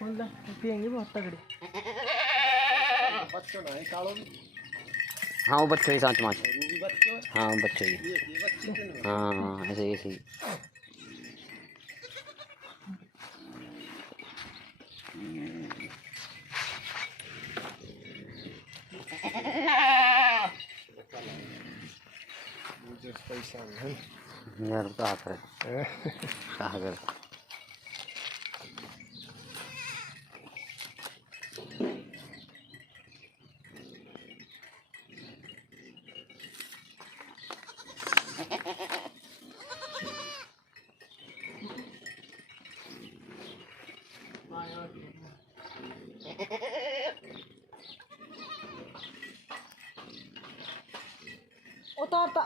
बोलता पियेंगे बहुत तगड़े। हाँ वो बच्चों ही साथ माच। हाँ वो बच्चों ही। हाँ ऐसे ऐसे ही। यार कहाँ कर कहाँ कर उतारता